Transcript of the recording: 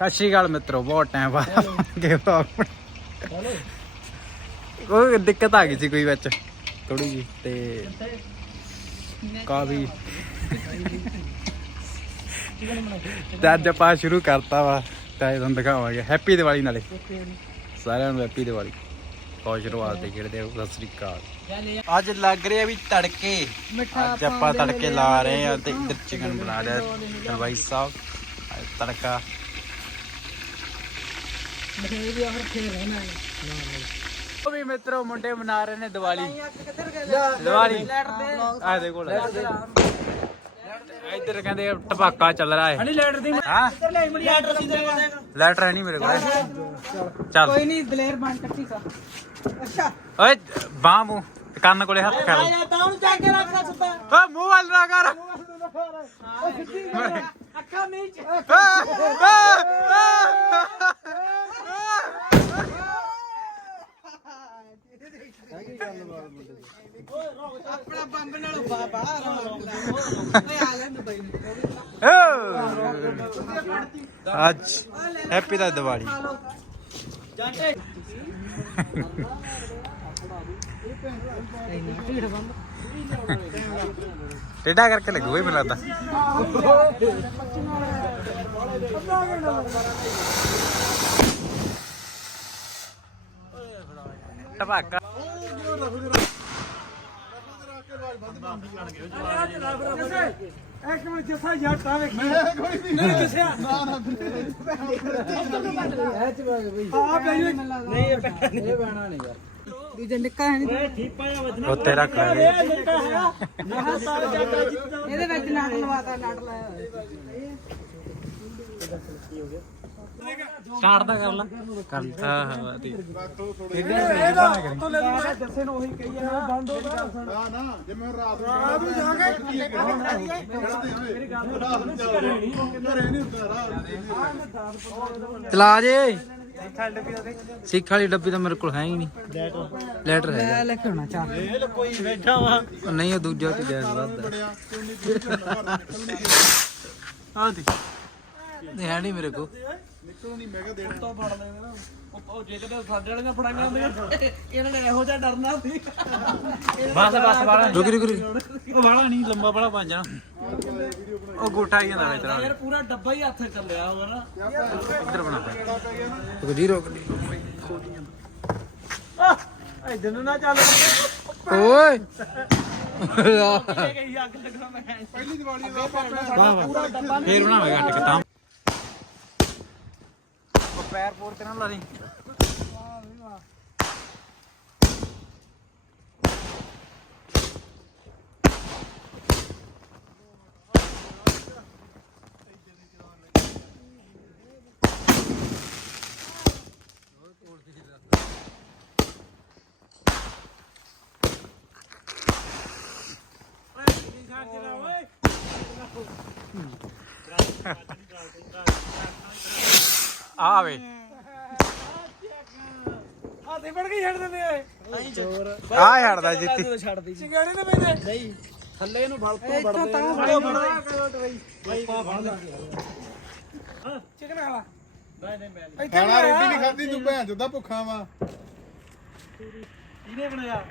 ਸਤਿ ਸ਼੍ਰੀ ਅਕਾਲ ਮਿੱਤਰੋ ਬਹੁਤ ਟਾਈਮ ਬਾਅਦ ਗਏ ਕੋਈ ਦਿੱਕਤ ਆ ਗਈ ਸੀ ਕੋਈ ਵਿੱਚ? ਥੋੜੀ ਜੀ ਤੇ ਕਾਫੀ। ਤੇ ਅੱਜ ਆਪਾਂ ਸ਼ੁਰੂ ਕਰਤਾ ਵਾ ਤਾਂ ਤੁਹਾਨੂੰ ਦਿਖਾਵਾਂਗੇ। ਹੈਪੀ ਦੀਵਾਲੀ ਨਾਲੇ। ਸਾਰਿਆਂ ਨੂੰ ਹੈਪੀ ਦੀਵਾਲੀ। ਤੇ ਖੇਡਦੇ ਹੋ ਸਤਿ ਸ੍ਰੀ ਅਕਾਲ। ਅੱਜ ਲੱਗ ਰਿਹਾ ਵੀ ਤੜਕੇ। ਅੱਜ ਆਪਾਂ ਤੜਕੇ ਲਾ ਰਹੇ ਆ ਤੇ ਇੱਧਰ ਚਿਕਨ ਬਣਾ ਰਿਹਾ ਹਲਵਾਈ ਸਾਹਿਬ ਉਹ ਵੀ ਮਿੱਤਰੋ ਮੁੰਡੇ ਮਨਾ ਰਹੇ ਨੇ ਦੀਵਾਲੀ। ਦੀਵਾਲੀ। ਆ ਦੇ। ਕੋਲ ਇੱਧਰ ਕਹਿੰਦੇ ਟਪਾਕਾ ਚੱਲ ਰਿਹਾ ਹੈ। ਲੈਟਰ ਦੀ ਹਾਂ? ਲੈਟਰ ਹੈ ਨਹੀਂ ਮੇਰੇ ਕੋਲ। ਚੱਲ। ਕੋਈ ਨਹੀਂ ਦਲੇਰ ਬਣ ਕੱਟੀ ਕਾ ਅੱਛਾ। ਓਏ ਬਾਹ ਮੂੰਹ ਕੰਨ ਕੋਲੇ ਹੱਥ ਕਰ ਆਇਆ ਤਾਂ ਉਹਨੂੰ ਜਾ ਕੇ ਰੱਖਦਾ ਸੁੱਤਾ। ਓ ਮੂੰਹ ਵੱਲ ਨਾ ਕਰ। ਉਹ ਸਿੱਧੀ ਅੱਖਾਂ ਮੀਚ ਆਪਣਾ ਬੰਬ ਨਾਲ ਬਾਬਾ ਓਏ ਆ ਲੈ ਦੁਬਈ ਅੱਜ ਹੈਪੀ ਦਾ ਦੀਵਾਲੀ। ਜਾਂਦੇ ਟੇਡਾ ਕਰਕੇ ਲੱਗੂ ਹੀ ਮੈਨੂੰ ਲੱਗਦਾ। ਟਪਾਕਾ ਇੱਕ ਮਿੰਟ ਜੱਸਾ ਜੱਟ ਆ ਵੇਖੀ ਨਹੀਂ ਕਿਸੇ ਨਾ ਨਾ ਆ ਬਈ ਨਹੀਂ ਇਹ ਬਹਿਣਾ ਨਹੀਂ ਯਾਰ ਦੂਜਾ ਨਿੱਕਾ ਹੈ ਨਹੀਂ ਠੀਕ ਪਾਇਆ ਵਜਣਾ ਉੱਤੇ ਰੱਖ ਲੈ ਇਹ ਨਿੱਕਾ ਹੈ ਨਾ ਸਾਲ ਜੱਟਾ ਜਿੱਤਦਾ ਇਹਦੇ ਵਿੱਚ ਨਾਟ ਲਵਾਤਾ ਨਾਟ ਲਾਇਆ ਸਟਾਰਟ ਦਾ ਕਰ ਲਾ। ਕਰ ਹਾਂ ਹਾਂ ਤੋਂ ਲੈ ਲਈ ਜੱਸੇ ਨੂੰ ਉਹੀ ਕਹੀ ਜਾਂਦਾ ਬੰਦ ਹੋ ਗਿਆ ਨਾ ਨਾ ਜੇ ਮੈਂ ਰਾਤ ਨੂੰ ਰਾਤ ਨੂੰ ਜਾ ਕੇ ਮੇਰੀ ਗੱਲ ਘਰੇ ਨਹੀਂ ਹੁੰਦਾ ਰਾਤ ਚਲਾ ਜੇ। ਸਿੱਖ ਵਾਲੀ ਡੱਬੀ ਤਾਂ ਮੇਰੇ ਕੋਲ ਹੈ ਹੀ ਨਹੀਂ। ਲੈਟਰ ਹੈ ਲੈ ਲੈ ਕੇ ਹੋਣਾ ਚਾਹ ਨਹੀਂ ਉਹ ਦੂਜਾ ਤੇ ਗੈਸ ਵੱਧਦਾ ਤੇ ਆ ਦੇ ਹੈ ਨਹੀਂ ਮੇਰੇ ਕੋਲ। ਨਿਕਲਣੀ ਮੈਂ ਕਿਹਾ ਦੇਣਾ। ਉਹ ਜੇ ਕਿਤੇ ਸਾਡੇ ਵਾਲੀਆਂ ਫੜਾਈਆਂ ਹੁੰਦੀਆਂ ਇਹਨਾਂ ਨੇ ਇਹੋ ਜਿਹਾ ਡਰਨਾ ਸੀ। ਬਸ ਬਸ ਵਾਲਾ ਰੁਕ ਰੁਕ ਰੁਕ। ਉਹ ਵਾਲਾ ਨਹੀਂ ਲੰਬਾ ਵਾਲਾ ਬਣ ਜਾਣਾ। ਉਹ ਗੋਟਾ ਹੀ ਜਾਂਦਾ ਵਿੱਚ ਨਾਲ। ਯਾਰ ਪੂਰਾ ਡੱਬਾ ਹੀ ਹੱਥ ਚੱਲਿਆ ਹੋਗਾ ਨਾ। ਇੱਧਰ ਬਣਾ। ਰੁਕ ਜੀ ਰੁਕ ਜੀ। ਇਧਰ ਨੂੰ ਨਾ ਚੱਲ। ਓਏ। ਗਈ ਅੱਗ ਲੱਗਣਾ ਮੈਂ। ਪਹਿਲੀ ਦੀਵਾਲੀ ਦਾ ਆਪਾਂ ਆਪਣਾ ਵਾਹ ਵਾਹ। ਫੇਰ ਬਣਾਵੇਗਾ ਟਿਕ ਤਾਂ ਉਹ ਪੈਰ ਪੂਰ ਤੇ ਨਾ ਲਾ ਲਈ। ਆਵੇ ਆ ਤੇ ਫੜ ਕੇ ਛੱਡ ਦਿੰਦੇ ਓਏ ਆ ਹਟਦਾ ਜਿੱਤੀ। ਛੱਡਦੀ ਚਿੰਗਾੜੀ ਤੇ ਪੈਂਦੇ ਨਹੀਂ ਥੱਲੇ ਇਹਨੂੰ ਫਲ ਤੋਂ ਵੜਦੇ ਫੜੋ ਫੜੋ ਬਈ। ਚਿਕਨ ਖਾ ਨਹੀਂ ਨਹੀਂ ਮੈਂ ਖਾਣਾ ਰੋਟੀ ਨਹੀਂ ਖਾਦੀ ਤੂੰ ਭੈਣ ਚੋਦਾ ਭੁੱਖਾ ਵਾ। ਇਹਨੇ ਬਣਾਇਆ।